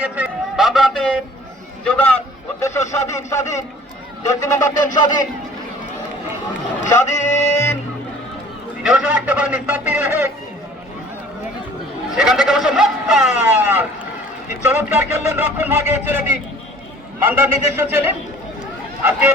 দিয়েছে। বামরাতে যোগান, উদ্দেশ্য স্বাধীন স্বাধীন। জার্সি নাম্বার টেন স্বাধীন। স্বাধীন। তিনিও রাখতে পারেনি সাব্বির রেখে সেখান থেকে অবশ্য মুক্তার। চমৎকার খেললেন রক্ষণ ভাগে ছেলেটি। মান্দার নিজস্ব ছেলে। আজকে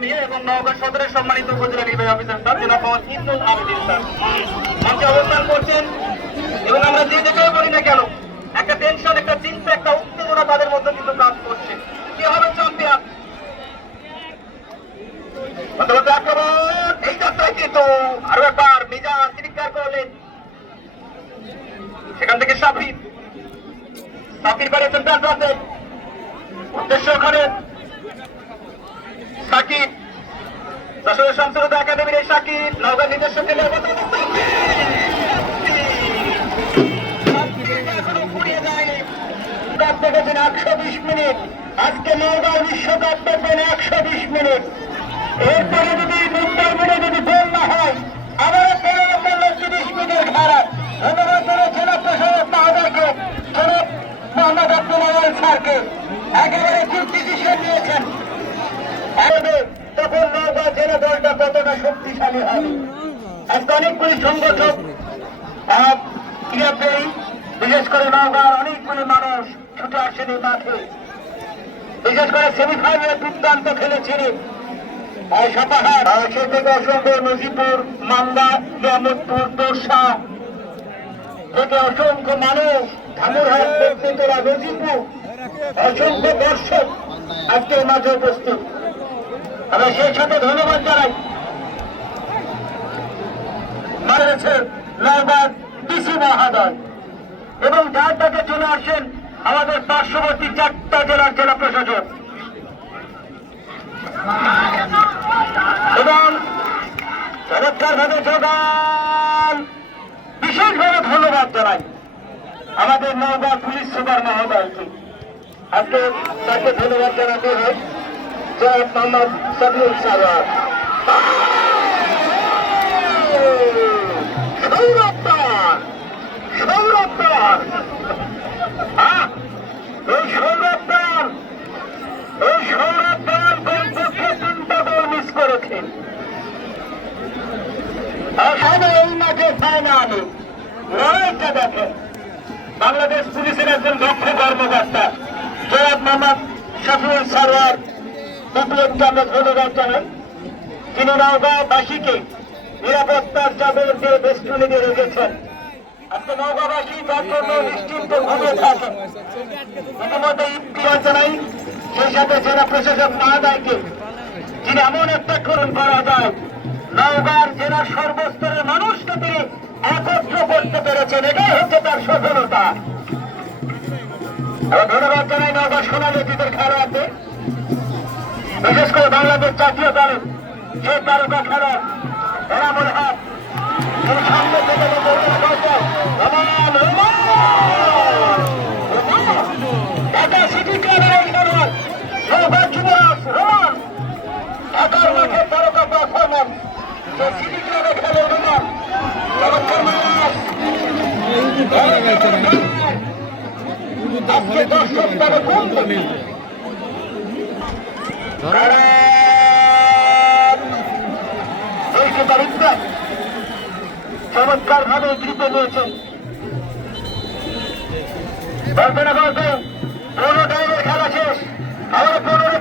শাহ এবং নওগাঁ সদরের সম্মানিত উপজেলা নির্বাহী অফিসার স্যার, জনাব মোহাম্মদ ইন্দুল আবেদিন স্যার। মঞ্চে অবস্থান করছেন এবং আমরা যে বলি না কেন, একটা টেনশন একটা চিন্তা, একটা উত্তেজনা তাদের মধ্যে কিন্তু কাজ করছে। কি হবে চ্যাম্পিয়ন সেখান থেকে সাফির সাফির প্রান্তে উদ্দেশ্য ওখানে সাকিব যশোর শামসুরুদ একাডেমির সাকিব নওগাঁ নিজস্ব খেলে দেখেছেন একশো বিশ মিনিট। আজকে নওগাঁ বিশ্বকাপ দেখবেন একশো বিশ মিনিট। এরপরে যদি মুম্বাই মিলে যদি গোল হয় আবার পনেরো পনেরো তিরিশ মিনিট খারাপ ধন্যবাদ করে জেলা প্রশাসক মহোদয়কে জনাব মোহাম্মদ আব্দুল আওয়াল স্যারকে। একেবারে ঠিক ডিসিশন নিয়েছেন। আমাদের দলটা কতটা শক্তিশালী হবে? আজকে অনেকগুলি সংগঠক ক্রীড়াপ্রেমী, বিশেষ করে নওগাঁর অনেকগুলি মানুষ ছুটে আসেন মাঠে। বিশেষ করে সেমিফাইনালে দুর্দান্ত খেলেছিলেন অসংখ্য দর্শক আজকের মাঝে উপস্থিত। আমরা সেই সাথে ধন্যবাদ জানাই মারেছে লালবাগ ডিসি মহাদয়। এবং যার তাকে চলে আসেন আমাদের পার্শ্ববর্তী চারটা জেলার জেলা প্রশাসক। এবং চমৎকার ভাবে যোগান বিশেষভাবে ধন্যবাদ জানাই আমাদের নওগাঁ পুলিশ সুপার মহোদয়কে। আজকে তাকে ধন্যবাদ জানাতে হয়। জনাব মোহাম্মদ সাবিউল দেখেন বাংলাদেশ পুলিশের একজন দক্ষ কর্মকর্তা। জয়াব মোহাম্মদ শফিউল সারওয়ার। বিপ্লবকে আমরা ধন্যবাদ জানাই তিনি নওগাঁবাসীকে নিরাপত্তার চাদর দিয়ে বেষ্টনী দিয়ে রেখেছেন। জানাই এমন একটা করা যায় সর্বস্তরের একত্র করতে পেরেছেন। এটাই হচ্ছে তার ধন্যবাদ জানাই নওগাঁ খেলোয়াড়কে বিশেষ করে বাংলাদেশ জাতীয় দলের যে তারকা খেলোয়াড় হক তিনি সামনে থেকে বলতে বলছেন রমান রমান রমান ঢাকা সিটি ক্লাবের এই খেলোয়াড় নওগাঁ যুবরাজ রমান ঢাকার মাঠে তারকা পারফরমেন্স যে সিটি ক্লাবে খেলে রমান আজকে দর্শক তারা কোন? চমৎকার ভাবে জিতে নিয়েছেন বলতে না বলতে পনেরো টাইমের খেলা শেষ আবার পনেরো